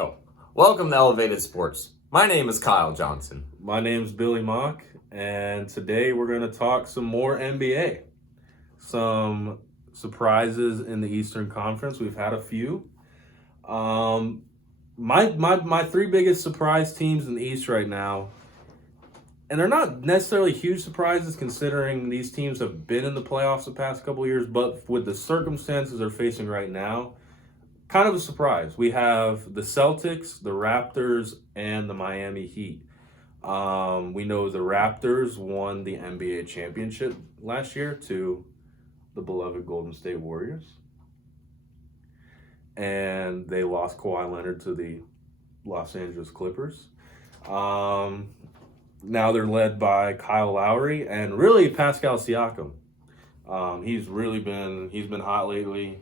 Oh, welcome to Elevated Sports. My name is Kyle Johnson. My name's Billy Mock, and today we're going to talk some more NBA. Some surprises in the Eastern Conference. We've had a few. My three biggest surprise teams in the East right now, and they're not necessarily huge surprises considering these teams have been in the playoffs the past couple of years, but with the circumstances they're facing right now, kind of a surprise. We have the Celtics, the Raptors, and the Miami Heat. We know the Raptors won the NBA championship last year to the beloved Golden State Warriors. And they lost Kawhi Leonard to the Los Angeles Clippers. Now they're led by Kyle Lowry and really Pascal Siakam. He's been hot lately.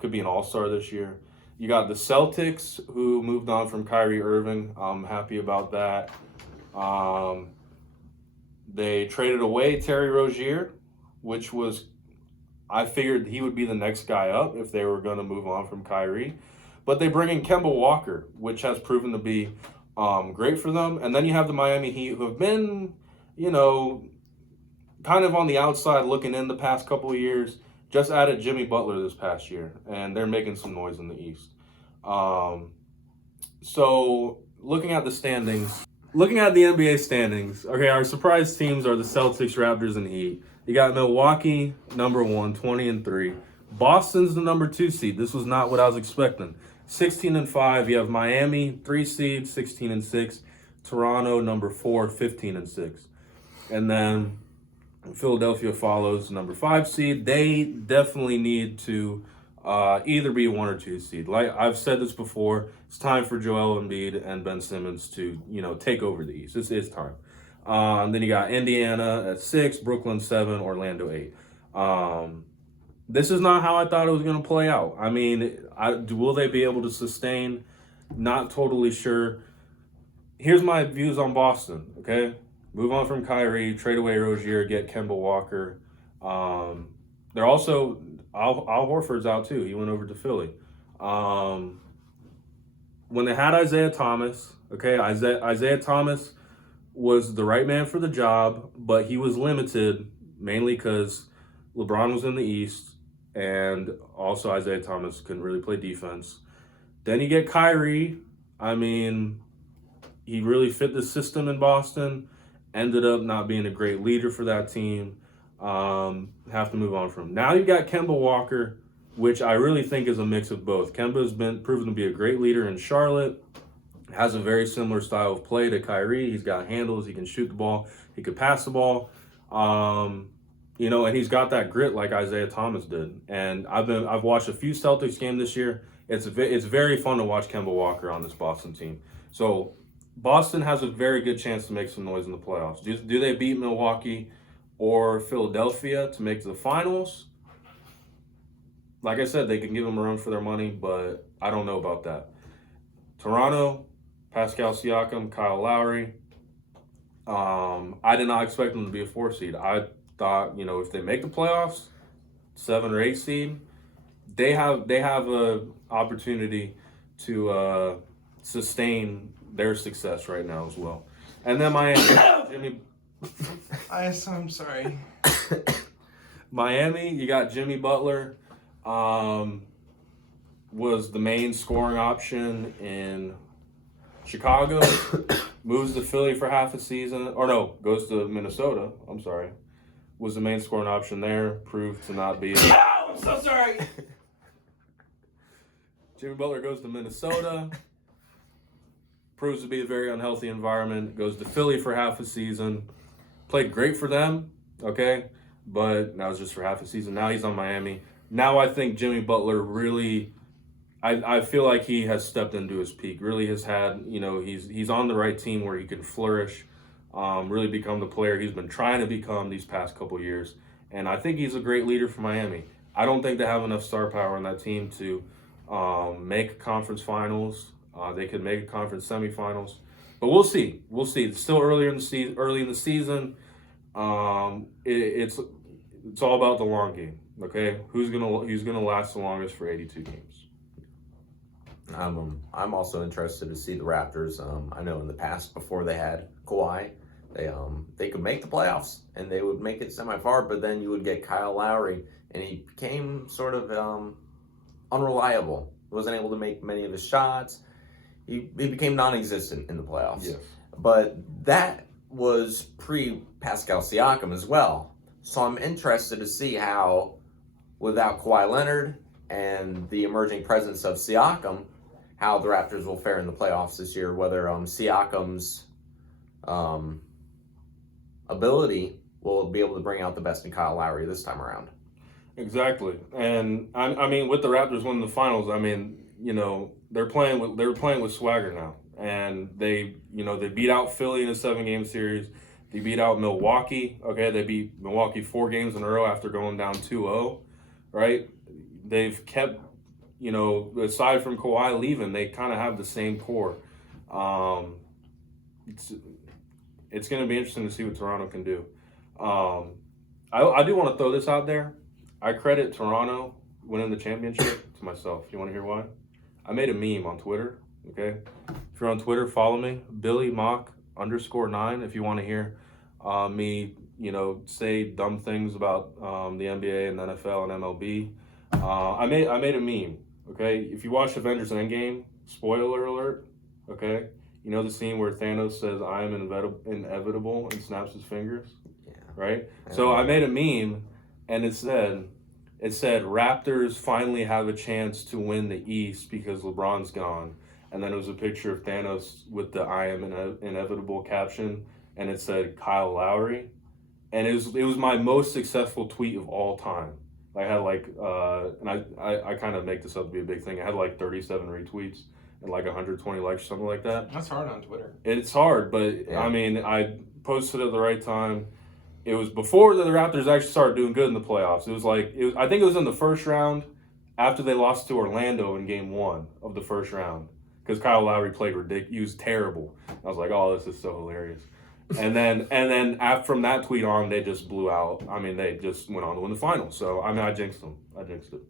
Could be an all-star this year. You got the Celtics, who moved on from Kyrie Irving. I'm happy about that. They traded away Terry Rozier, which was, I figured he would be the next guy up if they were going to move on from Kyrie. But they bring in Kemba Walker, which has proven to be great for them. And then you have the Miami Heat, who have been, kind of on the outside looking in the past couple of years. Just added Jimmy Butler this past year, and they're making some noise in the East. So looking at the NBA standings, okay, our surprise teams are the Celtics, Raptors, and Heat. You got Milwaukee, number 1, 20-3. Boston's the number 2 seed. This was not what I was expecting. 16-5. You have Miami, 3 seed, 16-6. Toronto, number 4, 15-6. And then Philadelphia follows, number 5 seed. They definitely need to either be 1 or 2 seed. Like I've said this before, it's time for Joel Embiid and Ben Simmons to take over the East. It's time. Then you got Indiana at 6, Brooklyn 7, Orlando 8. This is not how I thought it was going to play out. I mean, will they be able to sustain? Not totally sure. Here's my views on Boston. Okay. Move on from Kyrie, trade away Rozier, get Kemba Walker. They're also, Al Horford's out too. He went over to Philly. When they had Isaiah Thomas, Isaiah Thomas was the right man for the job, but he was limited mainly because LeBron was in the East, and also Isaiah Thomas couldn't really play defense. Then you get Kyrie. I mean, he really fit the system in Boston. Ended up not being a great leader for that team. Have to move on from him. Now you've got Kemba Walker, which I really think is a mix of both. Kemba's been proven to be a great leader in Charlotte. Has a very similar style of play to Kyrie. He's got handles. He can shoot the ball. He could pass the ball. And he's got that grit like Isaiah Thomas did. And I've watched a few Celtics games this year. It's very fun to watch Kemba Walker on this Boston team. So Boston has a very good chance to make some noise in the playoffs. Do they beat Milwaukee or Philadelphia to make the finals? Like I said, they can give them a run for their money, but I don't know about that. Toronto, Pascal Siakam, Kyle Lowry. I did not expect them to be a 4 seed. I thought, if they make the playoffs, 7 or 8 seed, they have a opportunity to sustain their success right now as well. And then Miami, I'm sorry. Miami, you got Jimmy Butler, was the main scoring option in Chicago, moves to Philly for half a season, goes to Minnesota, was the main scoring option there, proved to not be. I'm so sorry. Jimmy Butler goes to Minnesota, proves to be a very unhealthy environment, goes to Philly for half a season, played great for them, okay, but that was just for half a season. Now he's on Miami. Now I think Jimmy Butler really, I feel like he has stepped into his peak, really has had, he's on the right team where he can flourish, really become the player he's been trying to become these past couple years, and I think he's a great leader for Miami. I don't think they have enough star power on that team to make conference finals. They could make a conference semifinals, but we'll see. It's still early in the season. It's all about the long game. Okay, who's gonna last the longest for 82 games? I'm also interested to see the Raptors. I know in the past, before they had Kawhi, they could make the playoffs and they would make it semi-far, but then you would get Kyle Lowry, and he became sort of unreliable. He wasn't able to make many of his shots. He became non-existent in the playoffs. Yes. But that was pre-Pascal Siakam as well. So I'm interested to see how, without Kawhi Leonard and the emerging presence of Siakam, how the Raptors will fare in the playoffs this year, whether Siakam's ability will be able to bring out the best in Kyle Lowry this time around. Exactly. And I mean, with the Raptors winning the finals, I mean, they're playing with swagger now. And they beat out Philly in a 7-game series. They beat out Milwaukee. Okay, they beat Milwaukee 4 games in a row after going down 2-0, right? They've kept, aside from Kawhi leaving, they kind of have the same core. It's going to be interesting to see what Toronto can do. I do want to throw this out there. I credit Toronto winning the championship to myself. You want to hear why? I made a meme on Twitter. Okay, if you're on Twitter, follow me, BillyMock_9. If you want to hear me, say dumb things about the NBA and the NFL and MLB. I made a meme. Okay, if you watch Avengers Endgame, spoiler alert. Okay, you know the scene where Thanos says "I am inevitable" and snaps his fingers. Yeah. Right. So I made a meme, and it said Raptors finally have a chance to win the East because LeBron's gone. And then it was a picture of Thanos with the "I am inevitable" caption, and it said Kyle Lowry, and it was my most successful tweet of all time. I had and I kind of make this up to be a big thing. I had 37 retweets and 120 likes or something like that. That's hard on Twitter. It's hard, but yeah. I mean, I posted at the right time. It was before the Raptors actually started doing good in the playoffs. I think it was in the first round after they lost to Orlando in Game 1 of the first round. Because Kyle Lowry played ridiculous. He was terrible. I was like, oh, this is so hilarious. And then from that tweet on, they just blew out. I mean, they just went on to win the finals. So, I mean, I jinxed them. I jinxed it.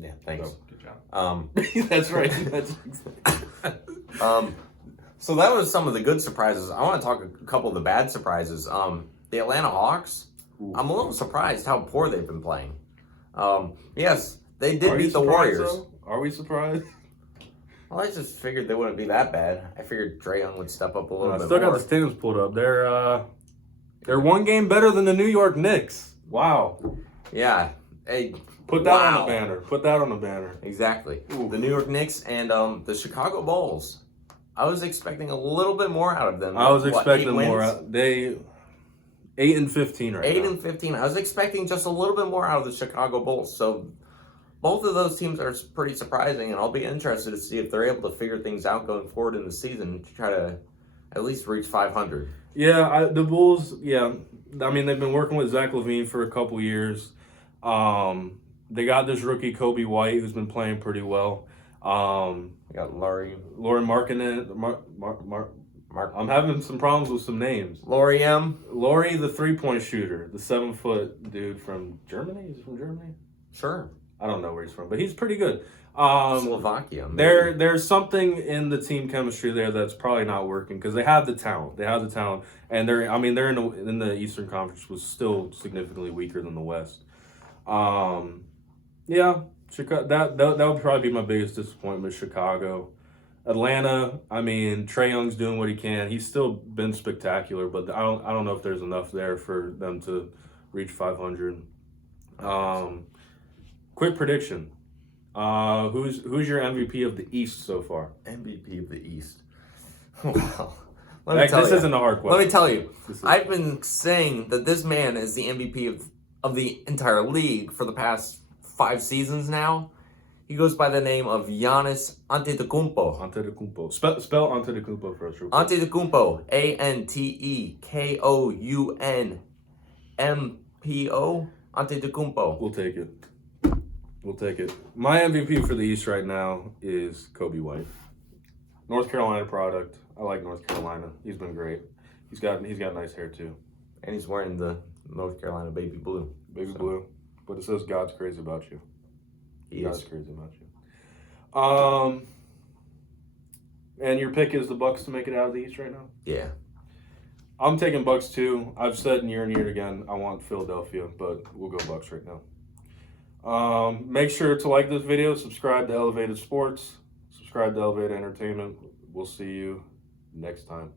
Yeah, thanks. So, good job. That's right. So that was some of the good surprises. I want to talk a couple of the bad surprises. The Atlanta Hawks, I'm a little surprised how poor they've been playing. Yes, they did beat the Warriors. Though? Are we surprised? Well, I just figured they wouldn't be that bad. I figured Trae Young would step up a little bit still more. Got the standings pulled up. They're 1 game better than the New York Knicks. Wow. Yeah. Hey, Put that on the banner. Put that on the banner. Exactly. Ooh. The New York Knicks and the Chicago Bulls. I was expecting a little bit more out of them. I was expecting more. They 8-15 right now. 8-15. I was expecting just a little bit more out of the Chicago Bulls. So both of those teams are pretty surprising, and I'll be interested to see if they're able to figure things out going forward in the season to try to at least reach 500. Yeah, the Bulls, yeah. I mean, they've been working with Zach LaVine for a couple years. They got this rookie, Kobe White, who's been playing pretty well. We got Laurie Markkinen. I'm having some problems with some names. Laurie M. Laurie, the 3-point shooter, the 7-foot dude from Germany. Is he from Germany? Sure. I don't know where he's from, but he's pretty good. Slovakia. Maybe. There's something in the team chemistry there that's probably not working because they have the talent. And they're in the Eastern Conference, was still significantly weaker than the West. Yeah, Chicago. That would probably be my biggest disappointment. Chicago, Atlanta. I mean, Trae Young's doing what he can. He's still been spectacular, but I don't know if there's enough there for them to reach 500. Quick prediction. Who's your MVP of the East so far? MVP of the East. Well, this isn't a hard question. Let me tell you. I've been saying that this man is the MVP of the entire league for the past 5 seasons now. He goes by the name of Giannis Antetokounmpo. Antetokounmpo. Spell Antetokounmpo for us real quick. Antetokounmpo. Antekounmpo. Antetokounmpo. We'll take it. My MVP for the East right now is Kobe White. North Carolina product. I like North Carolina. He's been great. He's got nice hair too. And he's wearing the North Carolina baby blue. Blue. But it says God's crazy about you. He God's is. crazy about you. And your pick is the Bucks to make it out of the East right now? Yeah. I'm taking Bucks too. I've said year and year again, I want Philadelphia, but we'll go Bucks right now. Make sure to like this video, subscribe to Elevated Sports, subscribe to Elevated Entertainment. We'll see you next time.